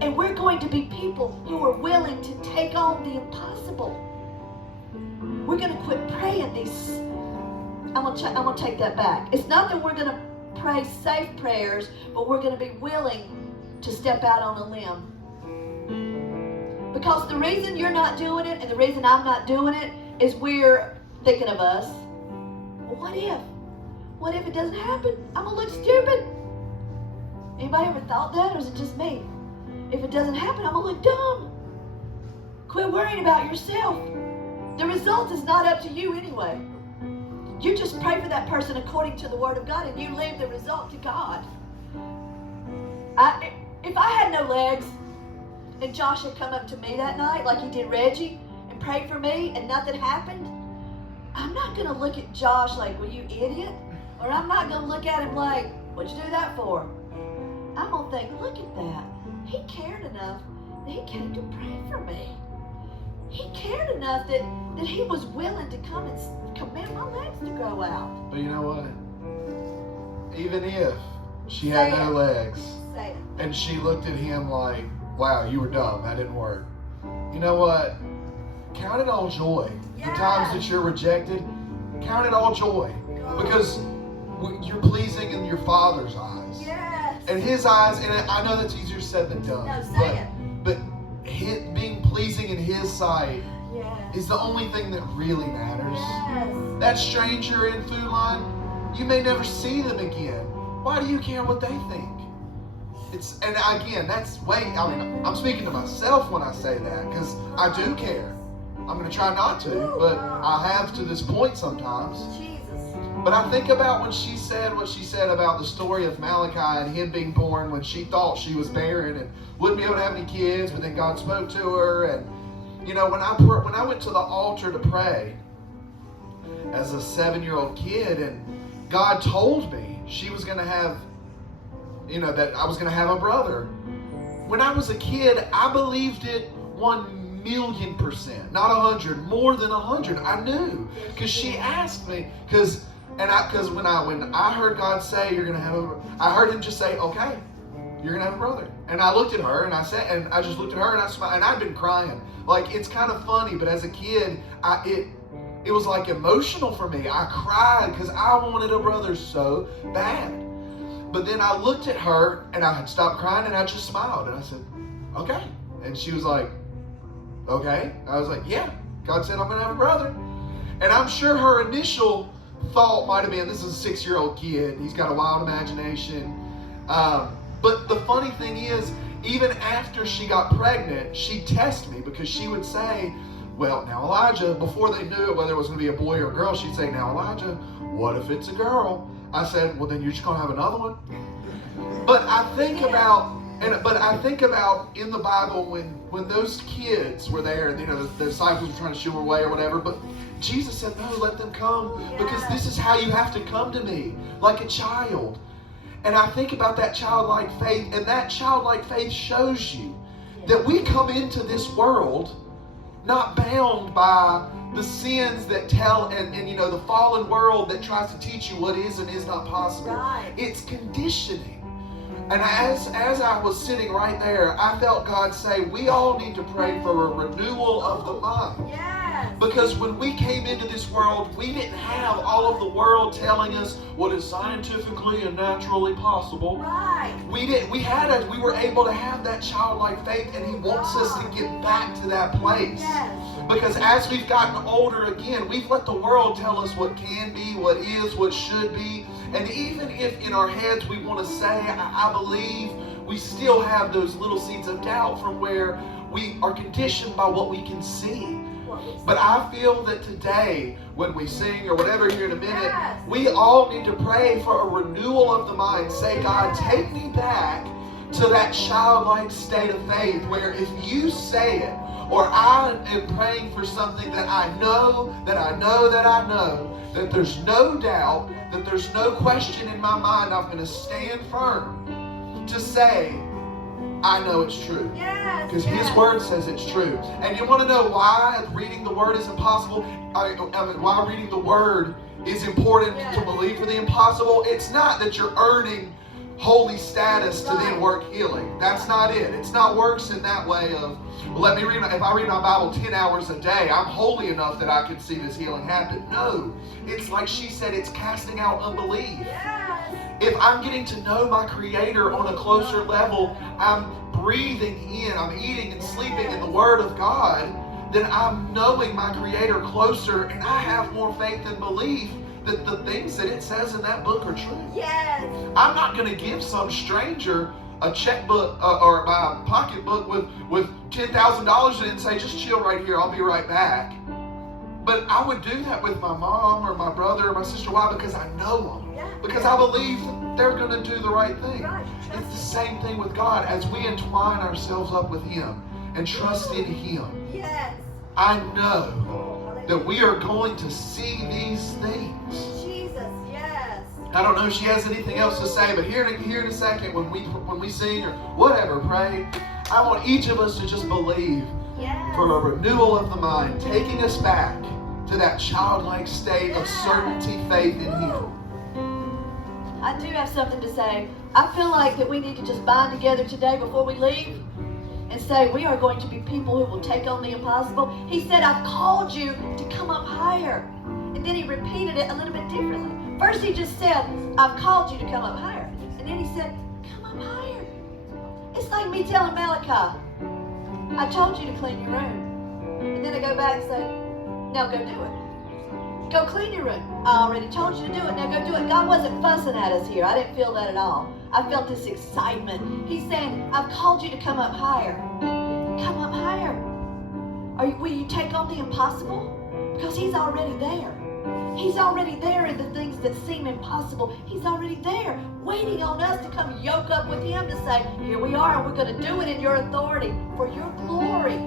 And we're going to be people who are willing to take on the impossible. We're going to quit praying these. I'm going to take that back. It's not that we're going to pray safe prayers, but we're going to be willing to step out on a limb. Because the reason you're not doing it and the reason I'm not doing it is we're thinking of us. Well, what if? What if it doesn't happen? I'm going to look stupid. Anybody ever thought that, or is it just me? If it doesn't happen, I'm going to look dumb. Quit worrying about yourself. The result is not up to you anyway. You just pray for that person according to the Word of God, and you leave the result to God. If I had no legs, and Josh had come up to me that night, like he did Reggie, and prayed for me, and nothing happened, I'm not going to look at Josh like, well, you idiot. Or I'm not going to look at him like, what'd you do that for? I'm going to think, look at that. He cared enough that he came to pray for me. He cared enough that he was willing to come and command my legs to grow out. But you know what? Even if she had no legs, and she looked at him like, wow, you were dumb, that didn't work. You know what? Count it all joy. Yes. The times that you're rejected, count it all joy. Because you're pleasing in your Father's eyes. Yes. And His eyes, and I know that's easier said than done. No, say it. But being pleasing in His sight Yes. is the only thing that really matters. Yes. That stranger in Food Line, you may never see them again. Why do you care what they think? I'm speaking to myself when I say that, because I do care. I'm going to try not to, but I have to this point sometimes. Jesus. But I think about when she said what she said about the story of Malachi and him being born when she thought she was barren and wouldn't be able to have any kids, but then God spoke to her. And you know, when I went to the altar to pray as a 7-year-old kid, and God told me she was going to have, that I was going to have a brother. When I was a kid, I believed it 1,000,000%, not 100, more than 100. I knew, because she asked me, because when I heard God say you're going to have I heard Him just say, okay, you're going to have a brother. And I looked at her and I just looked at her and I smiled, and I'd been crying. Like, it's kind of funny, but as a kid, it was like emotional for me. I cried because I wanted a brother so bad. But then I looked at her and I had stopped crying and I just smiled and I said, okay. And she was like, okay. I was like, yeah, God said I'm going to have a brother. And I'm sure her initial thought might have been, this is a 6-year-old kid. He's got a wild imagination. But the funny thing is, even after she got pregnant, she'd test me, because she would say, well, now Elijah, before they knew whether it was going to be a boy or a girl, she'd say, now Elijah, what if it's a girl? I said, well, then you're just going to have another one. But I think about in the Bible when those kids were there, the disciples were trying to shoo her away or whatever, but Jesus said, no, let them come, because this is how you have to come to me, like a child. And I think about that childlike faith, and that childlike faith shows you that we come into this world not bound by the sins that tell, and the fallen world that tries to teach you what is and is not possible. Right. It's conditioning. And as I was sitting right there, I felt God say, we all need to pray for a renewal of the mind. Yes. Because when we came into this world, we didn't have all of the world telling us what is scientifically and naturally possible. Right. We were able to have that childlike faith, and He wants us to get back to that place. Yes. Because as we've gotten older again, we've let the world tell us what can be, what is, what should be. And even if in our heads we want to say, I believe, we still have those little seeds of doubt from where we are conditioned by what we can see. But I feel that today, when we sing or whatever here in a minute, we all need to pray for a renewal of the mind. Say, God, take me back to that childlike state of faith where if you say it, or I am praying for something that I know, that there's no doubt, that there's no question in my mind, I'm going to stand firm to say, I know it's true. Because His Word says it's true. And you want to know why reading the Word is impossible? Why reading the Word is important to believe for the impossible? It's not that you're earning holy status to then work healing. That's not it. It's not works in that way of, well, let me read. If I read my Bible 10 hours a day, I'm holy enough that I can see this healing happen. No. It's like she said, it's casting out unbelief. Yes. If I'm getting to know my Creator on a closer level, I'm breathing in, I'm eating and sleeping in the Word of God, then I'm knowing my Creator closer, and I have more faith and belief that the things that it says in that book are true. Yes. I'm not going to give some stranger a checkbook or my pocketbook with $10,000 in it and say, just chill right here, I'll be right back. But I would do that with my mom or my brother or my sister. Why? Because I know them. Yeah. Because I believe that they're going to do the right thing. Right. It's the same thing with God. As we entwine ourselves up with Him and trust in Him, Yes. I know that we are going to see these things. Jesus, yes. I don't know if she has anything else to say, but here in a second, when we sing or whatever, pray, I want each of us to just believe Yes. for a renewal of the mind, taking us back to that childlike state of certainty, faith in Him. I do have something to say. I feel like that we need to just bind together today before we leave and say we are going to be people who will take on the impossible. He said, I've called you to come up higher. And then He repeated it a little bit differently. First He just said, I've called you to come up higher. And then He said, come up higher. It's like me telling Malachi, I told you to clean your room. And then I go back and say, now go do it. Go clean your room. I already told you to do it. Now go do it. God wasn't fussing at us here. I didn't feel that at all. I felt this excitement. He's saying, I've called you to come up higher. Come up higher. Will you take on the impossible? Because He's already there. He's already there in the things that seem impossible. He's already there, waiting on us to come yoke up with Him to say, here we are, and we're going to do it in your authority, for your glory.